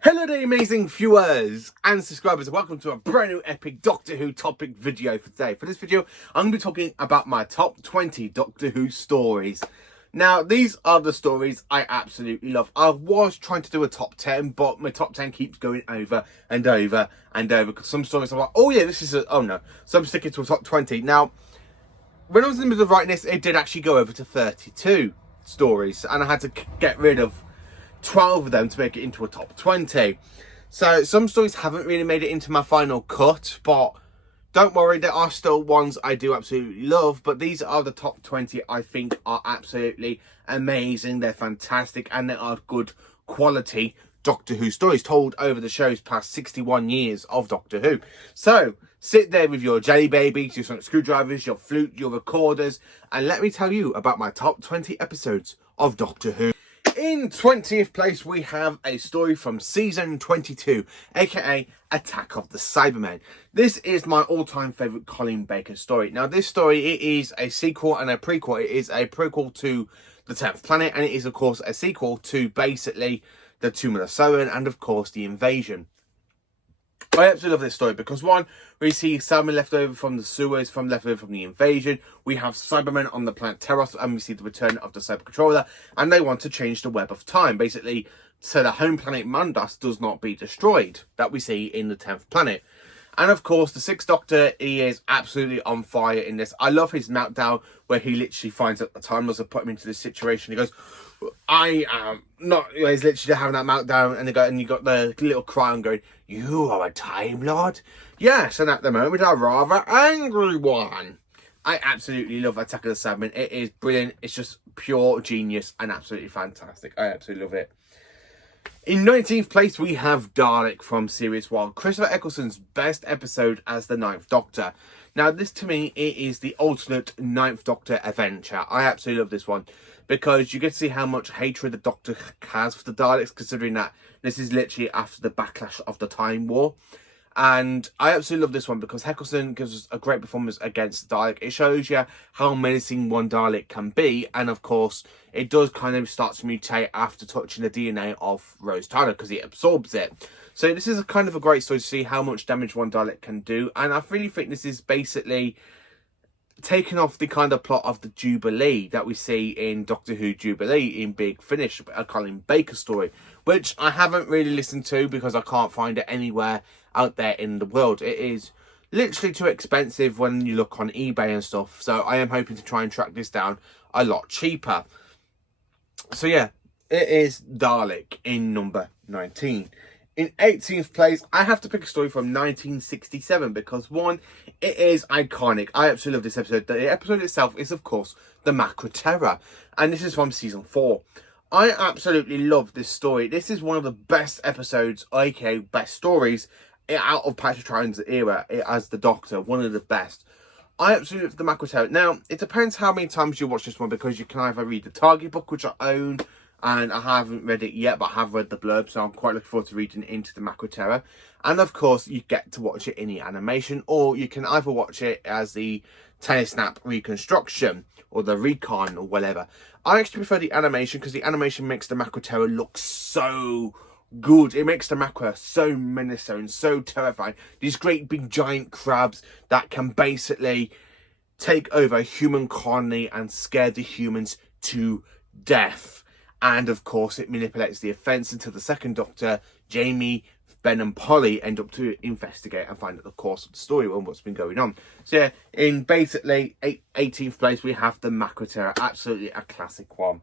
Hello there, amazing viewers and subscribers, and welcome to a brand new epic Doctor Who topic video for today. For this video, I'm going to be talking about my top 20 Doctor Who stories. Now, these are the stories I absolutely love. I was trying to do a top 10, but my top 10 keeps going over and over and over, because some stories are like, oh yeah, this is oh no. So I'm sticking to a top 20. Now, when I was in the middle of writing this, it did actually go over to 32 stories, and I had to get rid of 12 of them to make it into a top 20. So some stories haven't really made it into my final cut, but don't worry, there are still ones I do absolutely love. But these are the top 20 I think are absolutely amazing. They're fantastic, and they are good quality Doctor Who stories told over the show's past 61 years of Doctor Who. So sit there with your jelly babies, your sonic screwdrivers, your flute, your recorders, and let me tell you about my top 20 episodes of Doctor Who. In 20th place, we have a story from season 22, aka Attack of the Cybermen. This is my all-time favourite Colin Baker story. Now, this story, it is a sequel and a prequel. It is a prequel to The 10th Planet, and it is, of course, a sequel to basically The Tomb of the Cybermen and, of course, The Invasion. I absolutely love this story because, one, we see Cybermen left over from the sewers, left over from the invasion. We have Cybermen on the planet Teros, and we see the return of the Cyber Controller, and they want to change the web of time, basically, so the home planet Mandos does not be destroyed, that we see in the 10th Planet. And of course, the Sixth Doctor, he is absolutely on fire in this. I love his meltdown where he literally finds that the Time Lords have put him into this situation. He goes, I am not, he's literally having that meltdown, and you got the little cry on going, you are a Time Lord? Yes, and at the moment, a rather angry one. I absolutely love Attack of the Cybermen. It is brilliant. It's just pure genius and absolutely fantastic. I absolutely love it. In 19th place, we have Dalek from Series 1, Christopher Eccleston's best episode as the Ninth Doctor. Now, this to me, it is the ultimate Ninth Doctor adventure. I absolutely love this one because you get to see how much hatred the Doctor has for the Daleks, considering that this is literally after the backlash of the Time War. And I absolutely love this one because Eccleston gives us a great performance against the Dalek. It shows you how menacing one Dalek can be. And of course, it does kind of start to mutate after touching the DNA of Rose Tyler because it absorbs it. So this is a kind of a great story to see how much damage one Dalek can do. And I really think this is basically taking off the kind of plot of the Jubilee that we see in Doctor Who Jubilee in Big Finish, a Colin Baker story, which I haven't really listened to because I can't find it anywhere out there in the world. It is literally too expensive when you look on eBay and stuff, so I am hoping to try and track this down a lot cheaper. So yeah, it is Dalek in number 19. In 18th place, I have to pick a story from 1967 because, one, it is iconic. I absolutely love this episode. The episode itself is, of course, the Macra Terror, and this is from season 4. I absolutely love this story. This is one of the best episodes, aka best stories, out of Patrick Troughton's era as the Doctor. One of the best. I absolutely love the Macra Terror. Now, it depends how many times you watch this one because you can either read the Target book, which I own, and I haven't read it yet, but I have read the blurb, so I'm quite looking forward to reading into the Macra Terror. And of course, you get to watch it in the animation, or you can either watch it as the Telesnap reconstruction, or the recon, or whatever. I actually prefer the animation, because the animation makes the Macra Terror look so good. It makes the Macra so menacing, so terrifying. These great big giant crabs that can basically take over a human colony and scare the humans to death. And of course, it manipulates the offence until the second Doctor, Jamie, Ben and Polly end up to investigate and find out the course of the story and what's been going on. So yeah, in basically 18th place, we have the Macra Terror. Absolutely a classic one.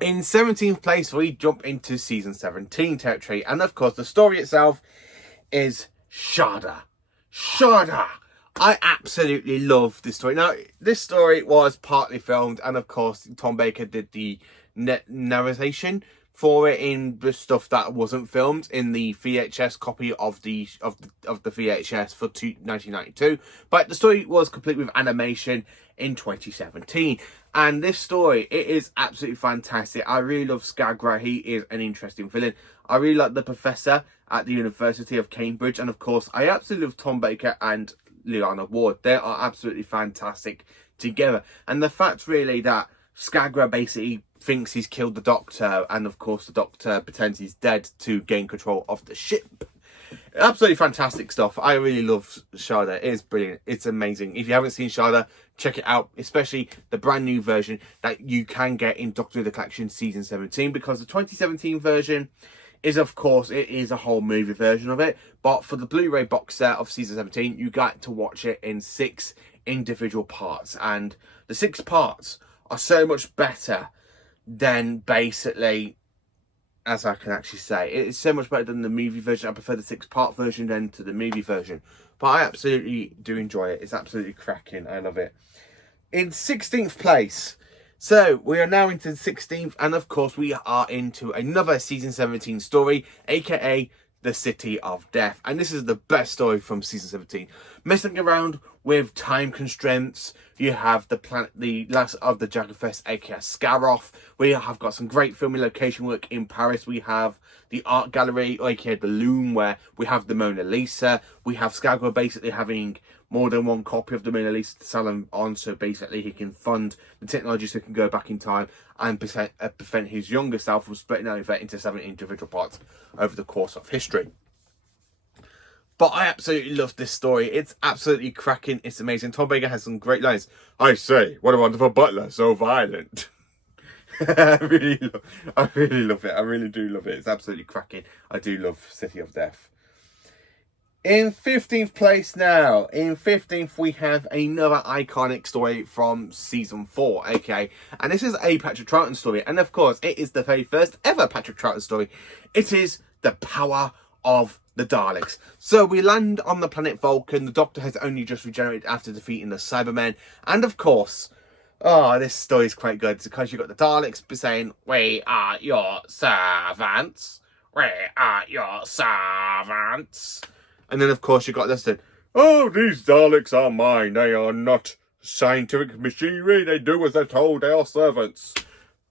In 17th place, we jump into season 17 territory. And of course, the story itself is Shada. Shada! I absolutely love this story. Now, this story was partly filmed, and of course, Tom Baker did the narration for it in the stuff that wasn't filmed in the VHS copy of the VHS for 1992. But the story was complete with animation in 2017. And this story, it is absolutely fantastic. I really love Skagra. He is an interesting villain. I really like the professor at the University of Cambridge. And of course, I absolutely love Tom Baker and Liana Ward. They are absolutely fantastic together. And the fact really that Skagra basically thinks he's killed the Doctor, and of course the Doctor pretends he's dead to gain control of the ship. Absolutely fantastic stuff. I really love Shada. It is brilliant. It's amazing. If you haven't seen Shada, check it out, especially the brand new version that you can get in Doctor Who The Collection Season 17, because the 2017 version is, of course, it is a whole movie version of it, but for the Blu-ray box set of Season 17, you get to watch it in 6 individual parts, and the 6 parts are so much better than basically, as I can actually say, it's so much better than the movie version. I prefer the 6-part version then to the movie version, but I absolutely do enjoy it. It's absolutely cracking. I love it. In 16th place, so we are now into the 16th, and of course we are into another Season 17 story, aka The City of Death. And this is the best story from Season 17. Messing around with time constraints, you have the planet, the last of the Jaggerfest, aka Scaroth. We have got some great filming location work in Paris. We have the art gallery, aka the Loom, where we have the Mona Lisa. We have Skagra basically having more than one copy of the Mona Lisa to sell them on, so basically he can fund the technology so he can go back in time and prevent his younger self from splitting over into 7 individual parts over the course of history. But I absolutely love this story. It's absolutely cracking. It's amazing. Tom Baker has some great lines. I say, what a wonderful butler, so violent. I really love it. I really do love it. It's absolutely cracking. I do love City of Death. In 15th place now. In 15th, we have another iconic story from Season 4, okay? And this is a Patrick Troughton story. And of course, it is the very first ever Patrick Troughton story. It is The Power of the Daleks. So we land on the planet Vulcan. The Doctor has only just regenerated after defeating the Cybermen. And of course, this story is quite good because you've got the Daleks saying, "We are your servants. We are your servants." And then, of course, you've got this thing. "Oh, these Daleks are mine. They are not scientific machinery. They do as they're told. They are servants."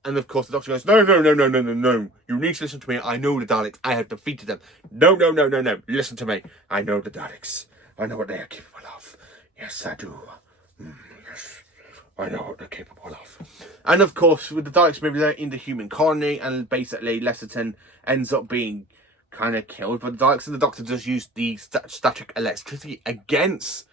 And, of course, the Doctor goes, No. You need to listen to me. I know the Daleks. I have defeated them. No. Listen to me. I know the Daleks. I know what they are capable of. Yes, I do. Yes. I know what they're capable of. And, of course, with the Daleks moving out in the human colony, and basically Lesserton ends up being kind of killed, but the Daleks and the Doctor just use the static electricity against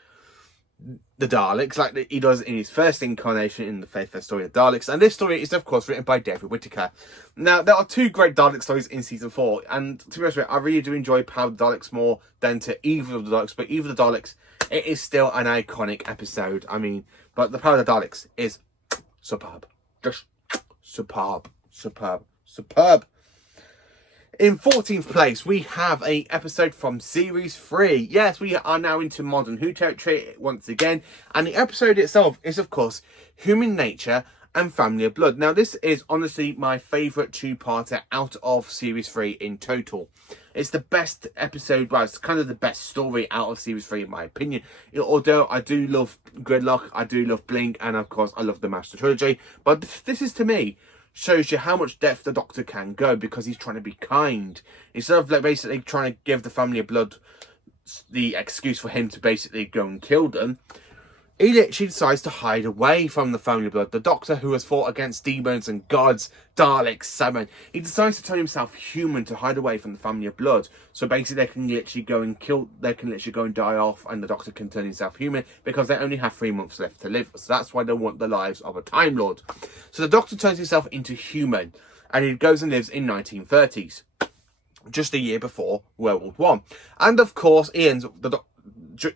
the Daleks, like he does in his first incarnation in the very first story of the Daleks. And this story is, of course, written by David Whittaker. Now, there are 2 great Dalek stories in Season 4, and to be honest with you, I really do enjoy Power of the Daleks more than to Evil of the Daleks, but Evil of the Daleks, it is still an iconic episode. I mean, but the Power of the Daleks is superb. Just superb. In 14th place, we have a episode from Series 3. Yes, we are now into Modern Who territory once again. And the episode itself is, of course, Human Nature and Family of Blood. Now, this is honestly my favourite 2-parter out of Series 3 in total. It's the best episode, well, it's kind of the best story out of Series 3 in my opinion. Although I do love Gridlock, I do love Blink, and of course I love the Master Trilogy. But this is, to me, shows you how much depth the Doctor can go because he's trying to be kind. Instead of basically trying to give the Family of Blood the excuse for him to basically go and kill them, he literally decides to hide away from the Family of Blood. The Doctor, who has fought against demons and gods, Daleks, Cybermen, he decides to turn himself human to hide away from the Family of Blood. So basically they can literally go and die off, and the Doctor can turn himself human because they only have 3 months left to live. So that's why they want the lives of a Time Lord. So the Doctor turns himself into human, and he goes and lives in 1930s, just a year before World War I. And of course, he ends up,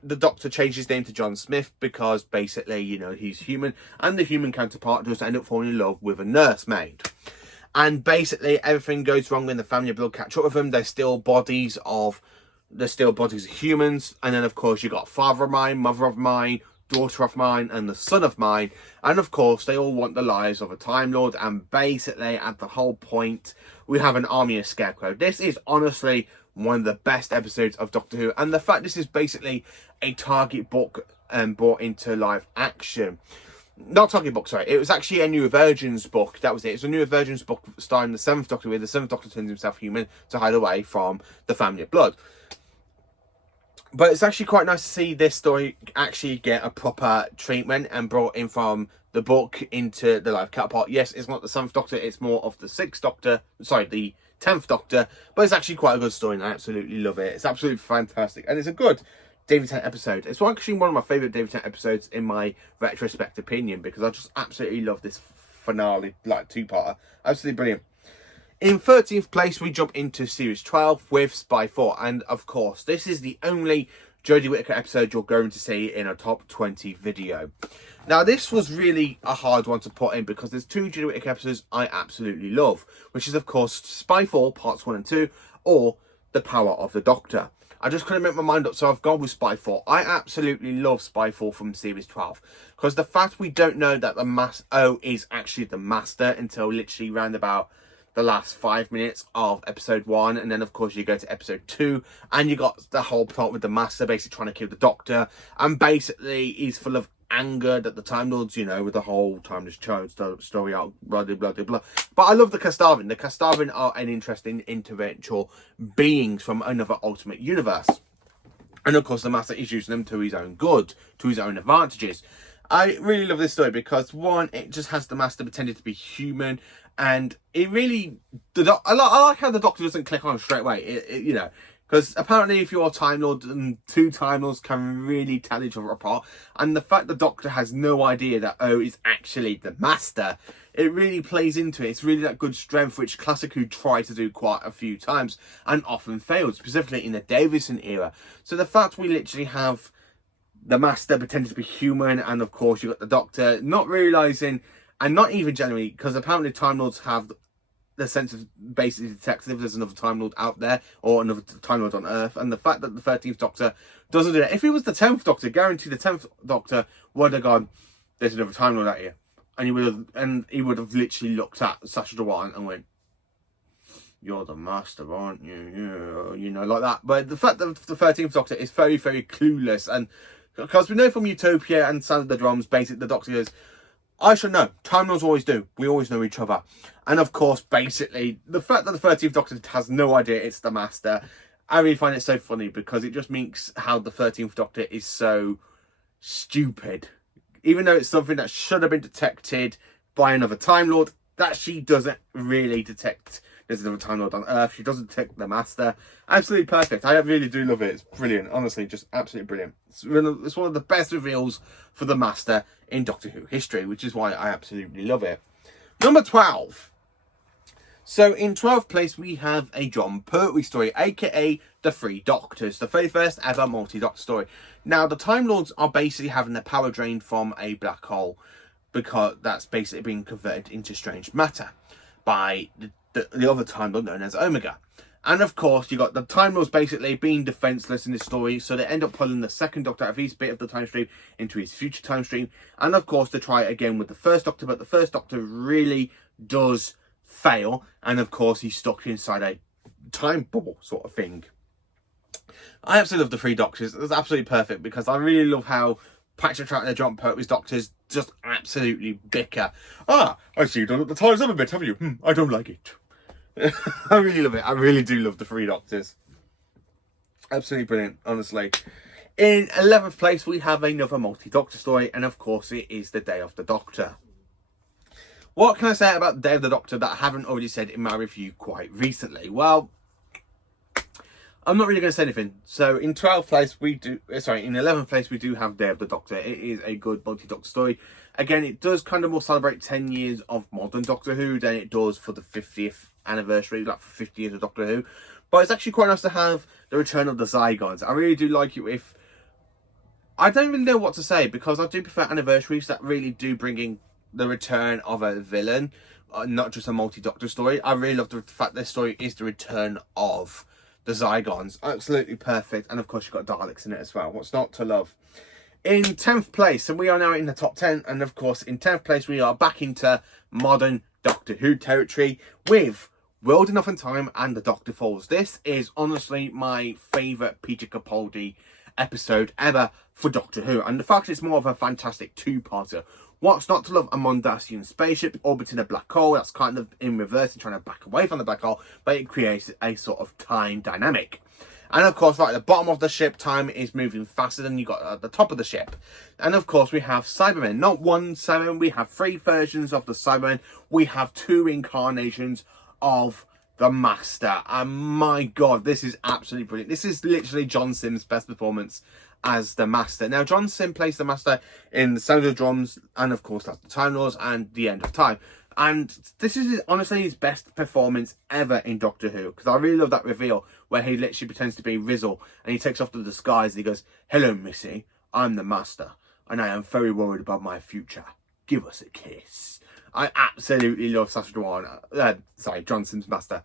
the Doctor changed his name to John Smith because basically, you know, he's human, and the human counterpart does end up falling in love with a nursemaid. And basically everything goes wrong when the Family of Blood catch up with them. They're still bodies of humans. And then of course you got father of mine, mother of mine, daughter of mine, and the son of mine. And of course they all want the lives of a Time Lord. And basically at the whole point, we have an army of Scarecrow. This is honestly one of the best episodes of Doctor Who, and the fact this is basically a Target book brought into live action. Not Target book, sorry. It was actually a New Virgins book. That was it. It's a New Virgins book starring the 7th Doctor, where the 7th Doctor turns himself human to hide away from the Family of Blood. But it's actually quite nice to see this story actually get a proper treatment and brought in from the book into the live counterpart. Yes, it's not the 7th Doctor, it's more of the 6th Doctor, sorry, the 10th Doctor, but it's actually quite a good story and I absolutely love it. It's absolutely fantastic and it's a good David Tennant episode. It's actually one of my favourite David Tennant episodes in my retrospect opinion, because I just absolutely love this finale, like 2-parter. Absolutely brilliant. In 13th place, we jump into Series 12 with Spy 4. And of course, this is the only Jodie Whittaker episode you're going to see in a top 20 video. Now, this was really a hard one to put in because there's 2 Jodie Whittaker episodes I absolutely love, which is, of course, Spy 4 Parts 1 and 2, or The Power of the Doctor. I just couldn't make my mind up, so I've gone with Spy 4. I absolutely love Spy 4 from Series 12. Because the fact we don't know that the O is actually the Master until literally round about the last 5 minutes of episode 1. And then, of course, you go to episode 2. And you got the whole plot with the Master basically trying to kill the Doctor. And basically, he's full of anger that the Time Lords, you know, with the whole Timeless Child story out, blah, blah, blah, blah. But I love the Kasdavan. The Kasdavan are an interesting interventional beings from another alternate universe. And of course, the Master is using them to his own good, to his own advantages. I really love this story because, one, it just has the Master pretending to be human. And it really, I like how the Doctor doesn't click on straight away, you know. Because apparently if you're a Time Lord, and 2 Time Lords can really tell each other apart. And the fact the Doctor has no idea that O is actually the Master, it really plays into it. It's really that good strength which Classic Who tried to do quite a few times and often failed, specifically in the Davison era. So the fact we literally have the Master pretending to be human, and of course you've got the Doctor not realising, and not even generally, because apparently Time Lords have the sense of basically detecting if there's another Time Lord out there or another Time Lord on Earth, and the fact that the 13th Doctor doesn't do that. If he was the 10th Doctor, guarantee the 10th Doctor would have gone, there's another Time Lord out here, and he would have literally looked at Sacha Dhawan and went, you're the Master, aren't you? You know, like that. But the fact that the 13th Doctor is very, very clueless, and because we know from Utopia and Sound of the Drums, basically the Doctor goes, I should know. Time Lords always do. We always know each other. And of course, basically, the fact that the 13th Doctor has no idea it's the Master, I really find it so funny because it just makes how the 13th Doctor is so stupid. Even though it's something that should have been detected by another Time Lord, that she doesn't really detect. There's another Time Lord on Earth. She doesn't detect the Master. Absolutely perfect. I really do love it. It's brilliant. Honestly, just absolutely brilliant. It's one of the best reveals for the Master in Doctor Who history, which is why I absolutely love it. Number 12. So in 12th place, we have a Jon Pertwee story, aka The Three Doctors, the very first ever multi-Doctor story. Now, the Time Lords are basically having their power drained from a black hole because that's basically being converted into strange matter by the other Time Lord known as Omega. And of course, you got the Time Lords basically being defenseless in this story, so they end up pulling the 2nd Doctor out of his bit of the time stream into his future time stream. And of course, they try it again with the 1st Doctor, but the 1st Doctor really does fail. And of course, he's stuck inside a time bubble sort of thing. I absolutely love the Three Doctors. It's absolutely perfect because I really love how Patrick Troughton and Jon Pertwee's Doctors just absolutely bicker. I see you've done up the times up a bit, have you? I don't like it. I really love it. I really do love the Three Doctors. Absolutely brilliant, honestly. In 11th place, we have another multi-Doctor story, and of course, it is The Day of the Doctor. What can I say about The Day of the Doctor that I haven't already said in my review quite recently? Well, I'm not really going to say anything. So in 12th place, in 11th place, we do have Day of the Doctor. It is a good multi-Doctor story. Again, it does kind of more celebrate 10 years of modern Doctor Who than it does for the 50th anniversary, like for 50 years of Doctor Who. But it's actually quite nice to have the return of the Zygons. I really do like it if... I don't even know what to say, because I do prefer anniversaries that really do bring in the return of a villain, not just a multi-Doctor story. I really love the fact this story is the return of the Zygons. Absolutely perfect. And of course, you've got Daleks in it as well. What's not to love? In 10th place, and we are now in the top 10, and of course, in 10th place, we are back into modern Doctor Who territory with World Enough and Time and The Doctor Falls. This is honestly my favourite Peter Capaldi episode ever for Doctor Who, and the fact it's more of a fantastic two-parter. What's not to love? A Mondasian spaceship orbiting a black hole that's kind of in reverse and trying to back away from the black hole, but it creates a sort of time dynamic. And of course, right at the bottom of the ship, time is moving faster than you got at the top of the ship. And of course, we have Cybermen. Not one Cyberman, we have 3 versions of the Cybermen. We have 2 incarnations of the Master. And my God, this is absolutely brilliant. This is literally John Simm's best performance as the Master. Now, John Simm plays the Master in the Sound of Drums, and of course, that's the Time Lords and the End of Time. And this is honestly his best performance ever in Doctor Who, because I really love that reveal where he literally pretends to be Rizzle and he takes off the disguise and he goes, "Hello, Missy, I'm the Master and I am very worried about my future. Give us a kiss." I absolutely love John Simm's Master.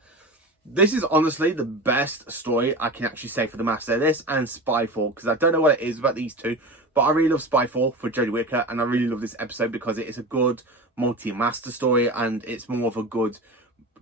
This is honestly the best story I can actually say for the Master. This and Spyfall, because I don't know what it is about these two, but I really love Spyfall for Jodie Whittaker, and I really love this episode because it is a good multi-Master story, and it's more of a good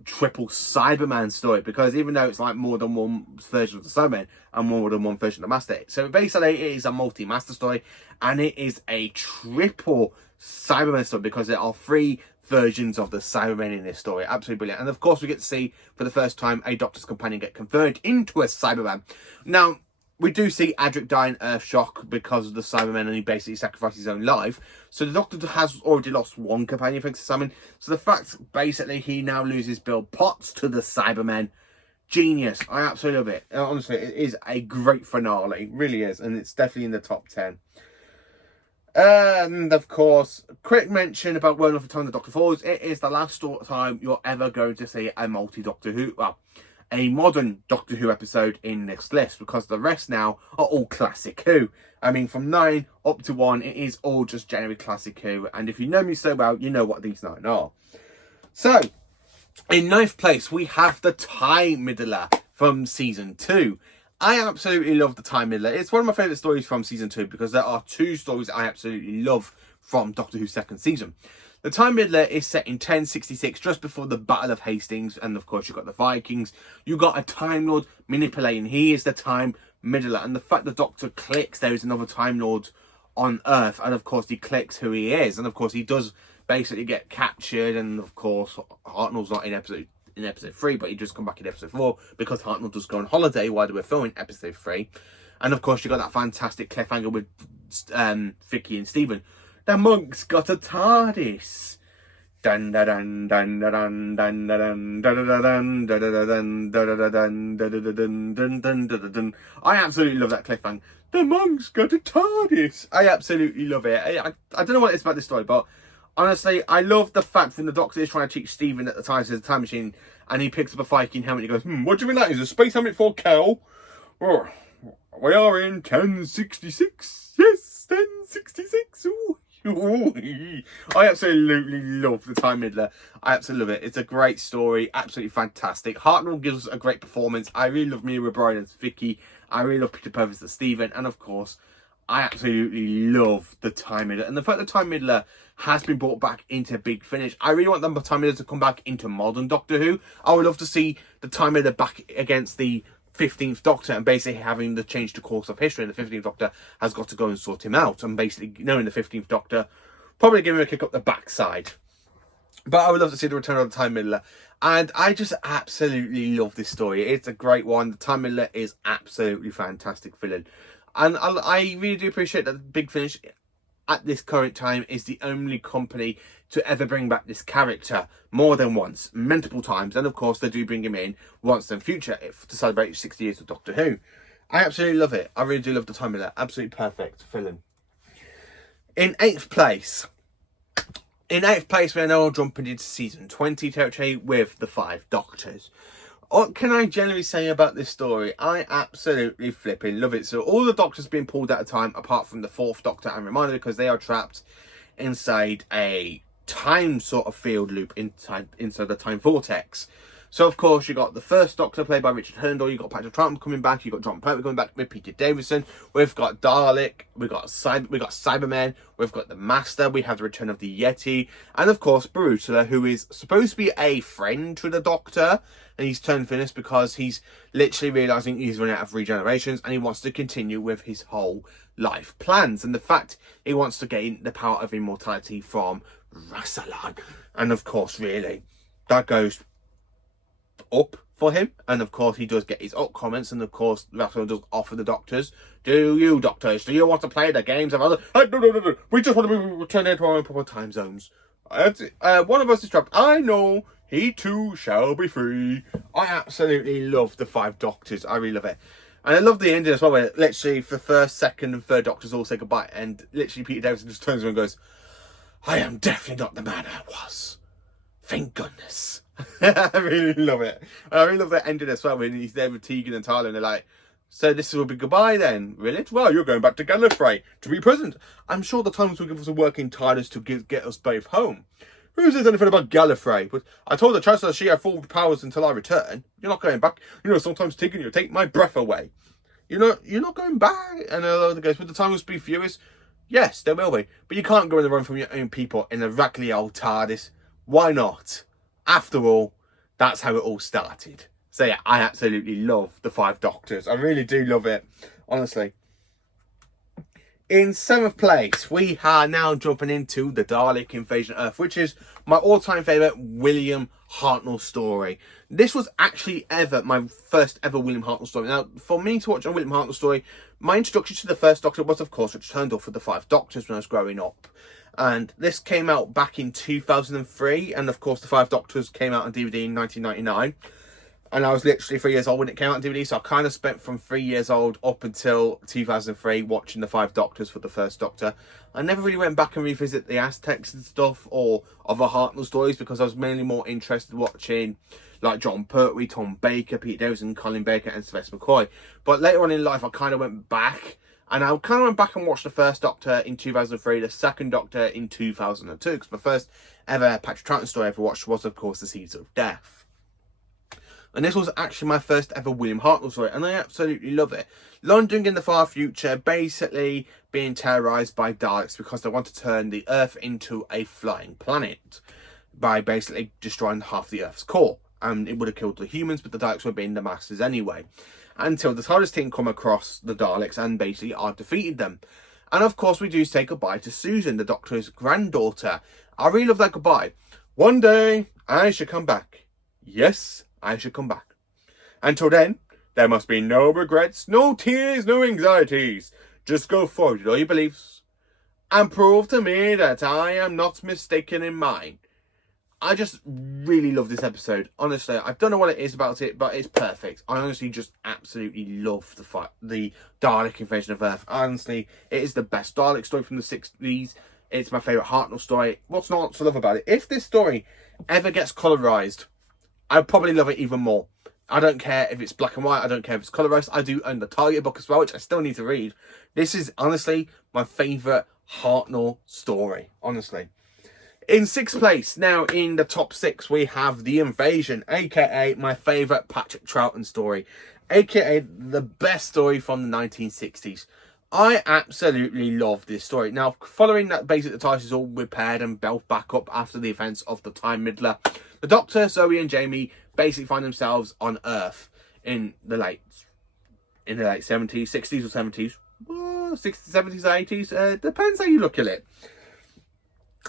triple Cyberman story, because even though it's like more than one version of the Cyberman and more than one version of the Master, so basically it is a multi-Master story, and it is a triple Cyberman story because there are 3 versions of the Cybermen in this story. Absolutely brilliant. And of course, we get to see for the first time a Doctor's companion get converted into a Cyberman. Now, we do see Adric die in Earthshock because of the Cybermen, and he basically sacrificed his own life. So the Doctor has already lost one companion thanks to Cybermen. So the fact, basically, he now loses Bill Potts to the Cybermen. Genius. I absolutely love it. Honestly, it is a great finale. It really is. And it's definitely in the top 10. And of course, quick mention about World of the Time the Doctor Falls. It is the last time you're ever going to see a multi-Doctor Who, well, a modern Doctor Who episode in this list, because the rest now are all classic Who. I mean, from 9 up to 1, it is all just generally classic Who. And if you know me so well, you know what these 9 are. So, in 9th place, we have the Time Middler from season 2. I absolutely love the Time Middler. It's one of my favourite stories from season 2 because there are 2 stories I absolutely love from Doctor Who's 2nd season. The Time Middler is set in 1066, just before the Battle of Hastings, and of course you've got the Vikings. You've got a Time Lord manipulating. He is the Time Middler, and the fact the Doctor clicks there is another Time Lord on Earth, and of course he clicks who he is, and of course he does basically get captured, and of course Hartnell's not in episode 3, but he does come back in episode 4 because Hartnell does go on holiday while they were filming episode 3. And of course you got that fantastic cliffhanger with Vicky and Stephen. The monk's got a TARDIS. Dun dun dun dun dun dun dun dun dun dun dun dun dun dun dun. I absolutely love that cliffhanger. The monk's got a TARDIS. I absolutely love it. I don't know what it is about this story, but honestly, I love the fact that the Doctor is trying to teach Stephen at the time, says the time machine, and he picks up a Viking helmet and he goes, "What do you mean that is? A space helmet for Kel? Oh, we are in 1066. Yes, 1066. Ooh. I absolutely love the Time Middler. I absolutely love it. It's a great story, absolutely fantastic. Hartnell gives a great performance. I really love Mira O'Brien as Vicky. I really love Peter Purvis as Stephen, and of course, I absolutely love the Time Middler. And the fact that Time Middler has been brought back into Big Finish, I really want the Time Middler to come back into modern Doctor Who. I would love to see the Time Middler back against the 15th Doctor and basically having the change the course of history, and the 15th Doctor has got to go and sort him out, and basically knowing the 15th Doctor probably give him a kick up the backside. But I would love to see the return of the Time Middler, and I just absolutely love this story. It's a great one. The Time Middler is absolutely fantastic villain, and I really do appreciate that Big Finish at this current time is the only company to ever bring back this character more than once, multiple times. And of course, they do bring him in once in future to celebrate 60 years of Doctor Who. I absolutely love it. I really do love the Time Middler. Absolutely perfect villain. In 8th place, we're now jumping into season 20 territory with the 5 Doctors. What can I generally say about this story? I absolutely flipping love it. So all the Doctors being pulled at a time, apart from the 4th Doctor and Reminder, because they are trapped inside a time sort of field loop inside the time vortex. So of course you got the 1st Doctor played by Richard Herndon, you got Patrick Troughton coming back, you got John Pertwee coming back with Peter Davison, we've got Dalek, we've got Cybermen, we've got the Master, we have the return of the Yeti, and of course Barutula, who is supposed to be a friend to the Doctor, and he's turned Finis because he's literally realising he's run out of regenerations and he wants to continue with his whole life plans, and the fact he wants to gain the power of immortality from Rassilon. And of course, really, that goes up for him. And of course, he does get his up comments. And of course, Raphael does offer the doctors, do you want to play the games of other? No. We just want to return to our own proper time zones. One of us is trapped. I know. He too shall be free. I absolutely love the 5 Doctors. I really love it. And I love the ending as well, where literally the first, second, and third Doctors all say goodbye. And literally Peter Davison just turns around and goes, I am definitely not the man I was. Thank goodness. I really love it. And I really love that ending as well, when he's there with Tegan and Tyler and they're like, so this will be goodbye then, really? Well, you're going back to Gallifrey to be present. I'm sure the Times will give us a working TARDIS to get us both home. Who says anything about Gallifrey? But I told the Chancellor she had full powers until I return. You're not going back. Sometimes Tegan, you take my breath away. You're not going back. And the other goes, but the Times will be furious. Yes, there will be. But you can't go in the run from your own people in a raggedy old TARDIS. Why not? After all, that's how it all started. So yeah, I absolutely love the 5 Doctors. I really do love it, honestly. In 7th place, we are now jumping into the Dalek Invasion Earth, which is my all-time favourite William Hartnell story. This was actually my first ever William Hartnell story. Now, for me to watch a William Hartnell story, my introduction to the first Doctor was, of course, Return to the 5 Doctors when I was growing up. And this came out back in 2003, and of course the 5 Doctors came out on DVD in 1999. And I was literally 3 years old when it came out on DVD, so I kind of spent from 3 years old up until 2003 watching the 5 Doctors for the first Doctor. I never really went back and revisit the Aztecs and stuff or other Hartnell stories because I was mainly more interested watching like Jon Pertwee, Tom Baker, Pete Davison, Colin Baker and Sylvester McCoy. But later on in life I kind of went back. And I kind of went back and watched the first Doctor in 2003, the second Doctor in 2002, because my first ever Patrick Troughton story I ever watched was, of course, The Seeds of Death. And this was actually my first ever William Hartnell story, and I absolutely love it. London in the far future, basically being terrorised by Daleks because they want to turn the Earth into a flying planet by basically destroying half the Earth's core. And it would have killed the humans, but the Daleks were being the masters anyway. Until the TARDIS team come across the Daleks and basically are defeated them. And of course we do say goodbye to Susan, the Doctor's granddaughter. I really love that goodbye. One day I shall come back. Yes, I shall come back. Until then, there must be no regrets, no tears, no anxieties. Just go forward with all your beliefs and prove to me that I am not mistaken in mine. I just really love this episode. Honestly, I don't know what it is about it, but it's perfect. I honestly just absolutely love the Dalek Invasion of Earth. Honestly, it is the best Dalek story from the 60s. It's my favourite Hartnell story. What's not to love about it? If this story ever gets colorised, I'd probably love it even more. I don't care if it's black and white. I don't care if it's colorised. I do own the Target book as well, which I still need to read. This is honestly my favourite Hartnell story. Honestly. In 6th place, now in the top 6, we have The Invasion, aka my favourite Patrick Troughton story, aka the best story from the 1960s. I absolutely love this story. Now, following that, basically the TARDIS is all repaired and built back up after the events of the Time Middler. The Doctor, Zoe and Jamie basically find themselves on Earth in the late 70s, 60s or 70s, 60s, 70s, 80s, depends how you look at it.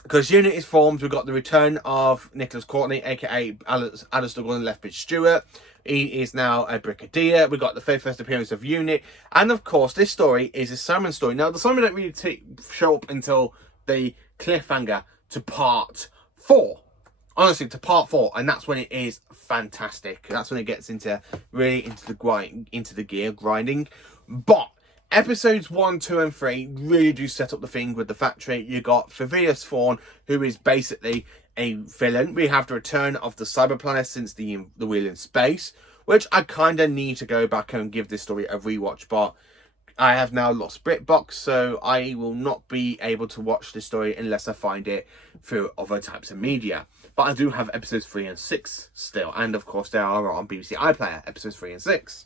Because UNIT is formed, we've got the return of Nicholas Courtney, aka Alistair Gordon Lethbridge Stewart. He is now a brigadier. We've got the very first appearance of UNIT. And of course, this story is a Simon story. Now, the Simon don't really show up until the cliffhanger to part 4. Honestly, to part 4. And that's when it is fantastic. That's when it gets really into the gear grinding. But episodes 1, 2 and 3 really do set up the thing with the factory. You got Phineas Thorne, who is basically a villain. We have the return of the Cyberplanet since the Wheel in Space, which I kind of need to go back and give this story a rewatch, but I have now lost BritBox, so I will not be able to watch this story unless I find it through other types of media. But I do have episodes 3 and 6 still, and of course they are on BBC iPlayer, episodes 3 and 6.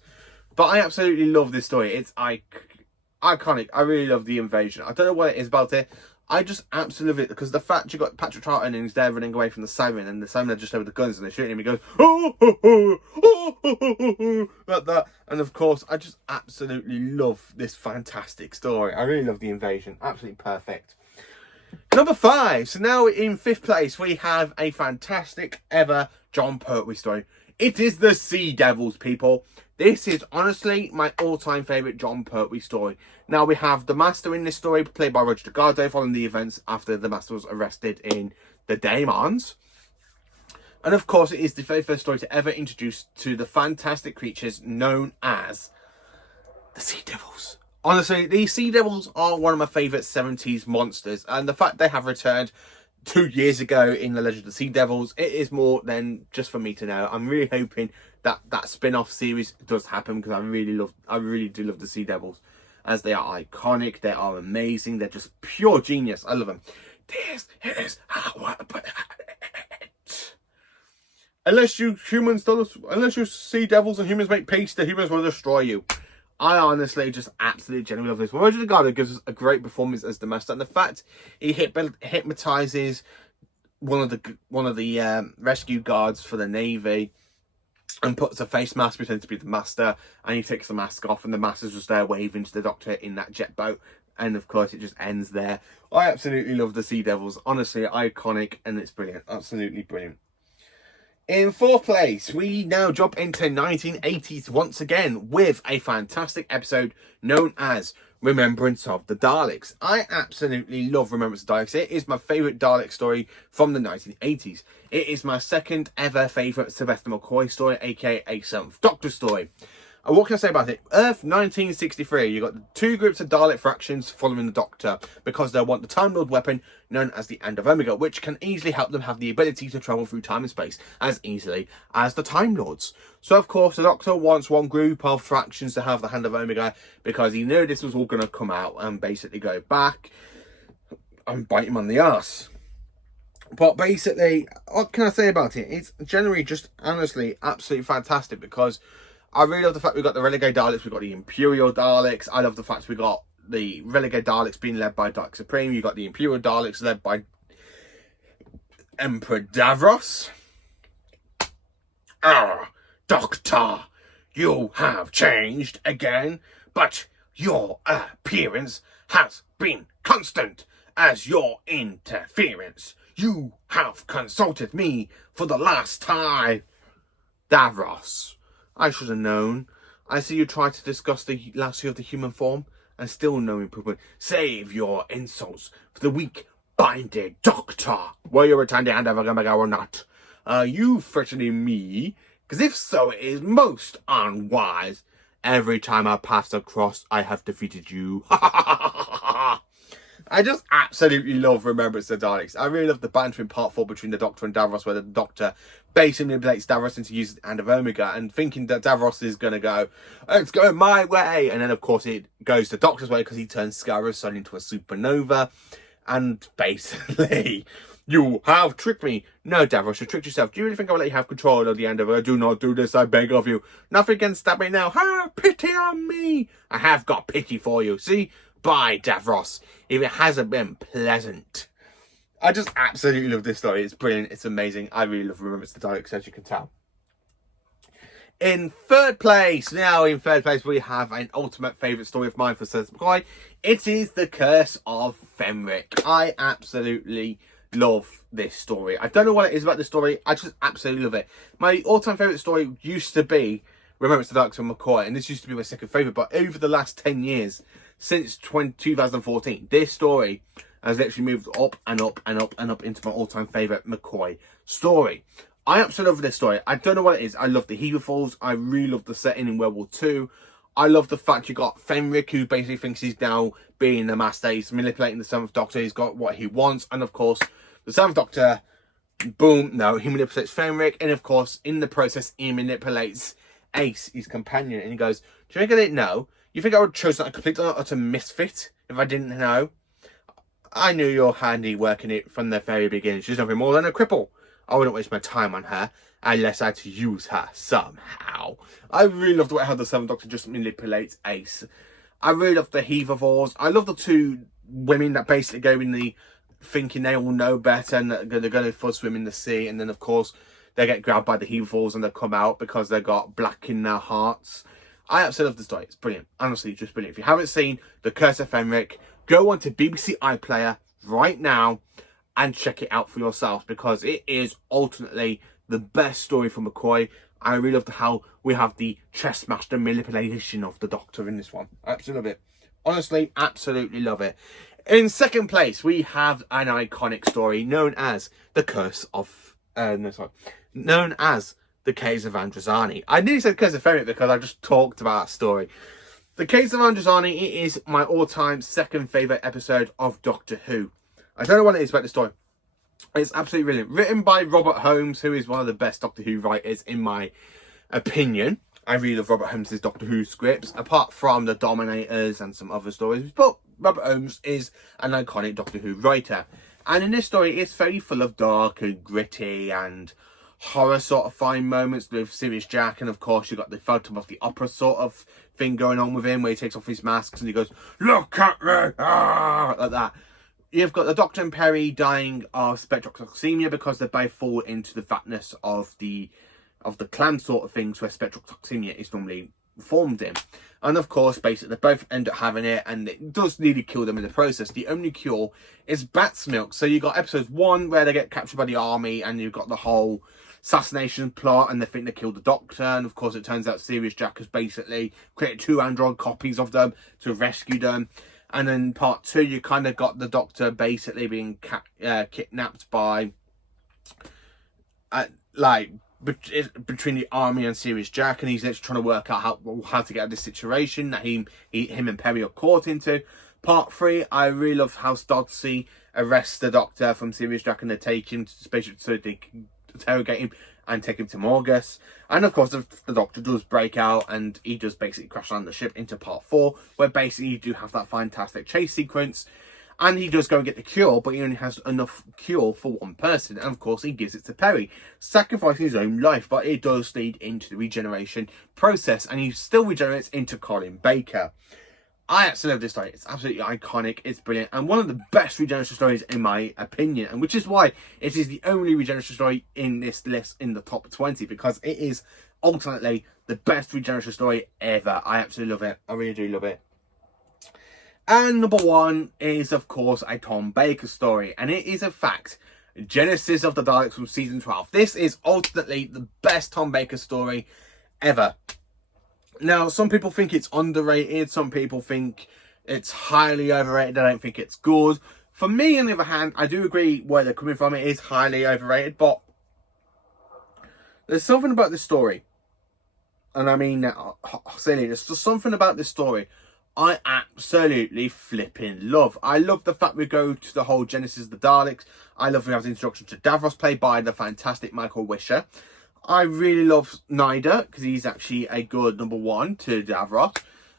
But I absolutely love this story. It's iconic. I really love The Invasion. I don't know what it is about it. I just absolutely love it because the fact you got Patrick Troughton and he's there running away from the siren, and the siren are just there with the guns and they're shooting him. He goes, oh, oh, oh, oh, oh, oh, oh, like that. And of course, I just absolutely love this fantastic story. I really love The Invasion. Absolutely perfect. Number 5. So now in 5th place, we have a fantastic ever Jon Pertwee story. It is the Sea Devils, people. This is honestly my all-time favourite Jon Pertwee story. Now, we have the Master in this story, played by Roger Delgado, following the events after the Master was arrested in the Daemons. And of course, it is the very first story to ever introduce to the fantastic creatures known as the Sea Devils. Honestly, these Sea Devils are one of my favourite 70s monsters, and the fact they have returned 2 years ago in The Legend of the Sea Devils, it is more than just for me to know. I'm really hoping that that spin-off series does happen, because I really do love the Sea Devils, as they are iconic, they are amazing, they're just pure genius. I love them. This is how I put it. Unless you Sea Devils and humans make peace, the humans will destroy you. I honestly just absolutely genuinely love this. Roger Delgado gives us a great performance as the Master, and the fact he hypnotizes one of the rescue guards for the Navy and puts a face mask pretending to be the Master, and he takes the mask off, and the Master's just there waving to the Doctor in that jet boat, and of course it just ends there. I absolutely love the Sea Devils. Honestly, iconic, and it's brilliant. Absolutely brilliant. In fourth place, we now jump into 1980s once again with a fantastic episode known as Remembrance of the Daleks. I absolutely love Remembrance of the Daleks. It is my favourite Dalek story from the 1980s. It is my second ever favourite Sylvester McCoy story, aka 7th Doctor story. And what can I say about it? Earth 1963, you got the two groups of Dalek fractions following the Doctor because they want the Time Lord weapon known as the Hand of Omega, which can easily help them have the ability to travel through time and space as easily as the Time Lords. So of course the Doctor wants one group of fractions to have the Hand of Omega because he knew this was all going to come out and basically go back and bite him on the arse. But basically, what can I say about it? It's generally just honestly absolutely fantastic, because I really love the fact we've got the Renegade Daleks, we've got the Imperial Daleks. I love the fact we got the Renegade Daleks being led by Dalek Supreme. You've got the Imperial Daleks led by Emperor Davros. Doctor, you have changed again, but your appearance has been constant as your interference. You have consulted me for the last time. Davros, I should have known. I see you tried to discuss the last year of the human form, and still no improvement. Save your insults for the weak-minded Doctor. Will you return the Hand of Omega or not? Are you threatening me? Because if so, it is most unwise. Every time our paths are crossed, I have defeated you. I just absolutely love Remembrance of the Daleks. I really love the banter in part 4 between the Doctor and Davros, where the Doctor basically manipulates Davros into using the Hand of Omega and thinking that Davros is going to go, it's going my way. And then, of course, it goes the Doctor's way because he turns Scarab's Sun into a supernova. And basically, you have tricked me. No, Davros, you tricked yourself. Do you really think I'll let you have control of the Hand of Omega? Do not do this, I beg of you. Nothing can stop me now. Ha! Pity on me. I have got pity for you. See? Bye, Davros, if it hasn't been pleasant. I just absolutely love this story. It's brilliant. It's amazing. I really love Remembrance of the Daleks, as you can tell. In third place, we have an ultimate favourite story of mine for Sylvester McCoy. It is The Curse of Fenric. I absolutely love this story. I don't know what it is about this story. I just absolutely love it. My all-time favourite story used to be Remembrance of the Daleks from McCoy, and this used to be my second favourite, but over the last 10 years, since 2014, this story has literally moved up and up and up and up into my all-time favourite McCoy story. I absolutely love this story. I don't know what it is. I love the Hever Falls. I really love the setting in World War II. I love the fact you got Fenric, who basically thinks he's now being the Master. He's manipulating the 7th Doctor. He's got what he wants. And of course, the 7th Doctor, boom, no, he manipulates Fenric. And of course, in the process, he manipulates Ace, his companion. And he goes, do you think I didn't know? You think I would have chosen a complete and utter misfit if I didn't know? I knew your handiwork in it from the very beginning. She's nothing more than a cripple. I wouldn't waste my time on her unless I had to use her somehow. I really love the way how the 7th Doctor just manipulates Ace. I really love the Hever Falls. I love the two women that basically go in the thinking they all know better and they're going to full swim in the sea. And then, of course, they get grabbed by the Hever Falls and they come out because they got black in their hearts. I absolutely love the story. It's brilliant. Honestly, just brilliant. If you haven't seen The Curse of Fenric, go on to BBC iPlayer right now and check it out for yourselves, because it is ultimately the best story from McCoy. I really loved how we have the chess master manipulation of the Doctor in this one. I absolutely love it. Honestly, absolutely love it. In second place, we have an iconic story known as The Curse of... known as The Caves of Androzani. I nearly said Curse of Fenric because I just talked about that story. The Caves of Androzani, it is my all-time second favourite episode of Doctor Who. I don't know what it is about the story. It's absolutely brilliant. Written by Robert Holmes, who is one of the best Doctor Who writers in my opinion. I really love Robert Holmes' Doctor Who scripts, apart from The Dominators and some other stories. But Robert Holmes is an iconic Doctor Who writer. And in this story, it's very full of dark and gritty and horror sort of fine moments with Sirius Jack. And of course, you've got the Phantom of the Opera sort of thing going on with him, where he takes off his masks and he goes, "Look at me!" Ah! Like that. You've got the Doctor and Peri dying of spectrotoxemia because they both fall into the fatness of the clam sort of things where spectrotoxemia is normally formed in. And of course, basically, they both end up having it, and it does nearly kill them in the process. The only cure is bat's milk. So you've got episode 1 where they get captured by the army, and you've got the whole assassination plot, and they think they killed the Doctor. And of course, it turns out Sirius Jack has basically created 2 android copies of them to rescue them. And then part 2, you kind of got the Doctor basically being kidnapped by, between the army and Sirius Jack, and he's just trying to work out how to get out of this situation that him and Peri are caught into. Part 3, I really love how Stodsy arrests the Doctor from Sirius Jack, and they take him to the spaceship so they can interrogate him and take him to Morgus. And of course, the Doctor does break out, and he does basically crash land the ship into part 4, where basically you do have that fantastic chase sequence. And he does go and get the cure, but he only has enough cure for 1 person. And of course, he gives it to Peri, sacrificing his own life. But it does lead into the regeneration process, and he still regenerates into Colin Baker. I absolutely love this story. It's absolutely iconic. It's brilliant. And one of the best regeneration stories in my opinion. And which is why it is the only regeneration story in this list in the top 20. Because it is ultimately the best regeneration story ever. I absolutely love it. I really do love it. And number 1 is, of course, a Tom Baker story. And it is a fact. Genesis of the Daleks from season 12. This is ultimately the best Tom Baker story ever. Now, some people think it's underrated. Some people think it's highly overrated. I don't think it's good. For me, on the other hand, I do agree where they're coming from. It is highly overrated. But there's something about this story. And I mean, silly. There's just something about this story I absolutely flipping love. I love the fact we go to the whole Genesis of the Daleks. I love we have the introduction to Davros, played by the fantastic Michael Wisher. I really love Nyder, because he's actually a good number 1 to Davros.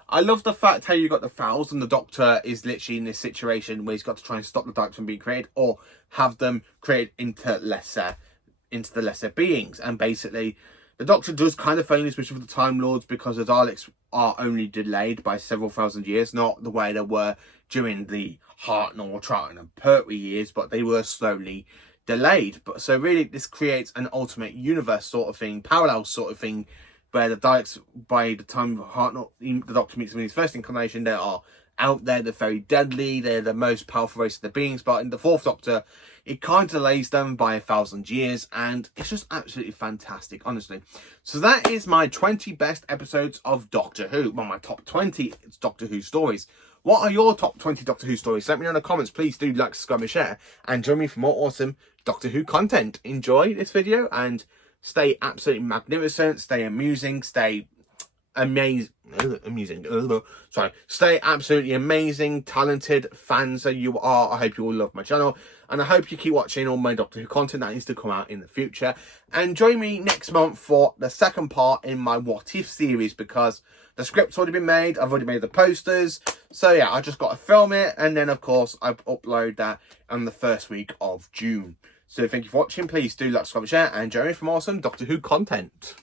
I love the fact how you got the Fowls, and the Doctor is literally in this situation where he's got to try and stop the Daleks from being created, or have them created into the lesser beings. And basically, the Doctor does kind of fail in his mission for the Time Lords, because the Daleks are only delayed by several thousand years, not the way they were during the Hartnell, Troughton and Pertwee years, but they were slowly delayed. But so really, this creates an alternate universe sort of thing, parallel sort of thing, where the Daleks, by the time Hartnell, the Doctor meets them in his first incarnation, they are out there, they're very deadly, they're the most powerful race of the beings. But in the 4th Doctor, it kind of delays them by 1,000 years, and it's just absolutely fantastic, honestly. So that is my 20 best episodes of Doctor Who. Well, my top 20 Doctor Who stories. What are your top 20 Doctor Who stories? Let me know in the comments. Please do like, subscribe and share, and join me for more awesome Doctor Who content. Enjoy this video and stay absolutely magnificent, stay amusing, stay stay absolutely amazing, talented fans that you are. I hope you all love my channel, and I hope you keep watching all my Doctor Who content that needs to come out in the future. And join me next month for the second part in my What If series, because the script's already been made, I've already made the posters, so yeah, I just got to film it, and then of course I upload that on the first week of June. So thank you for watching. Please do like, subscribe, share, and join me for more awesome Doctor Who content.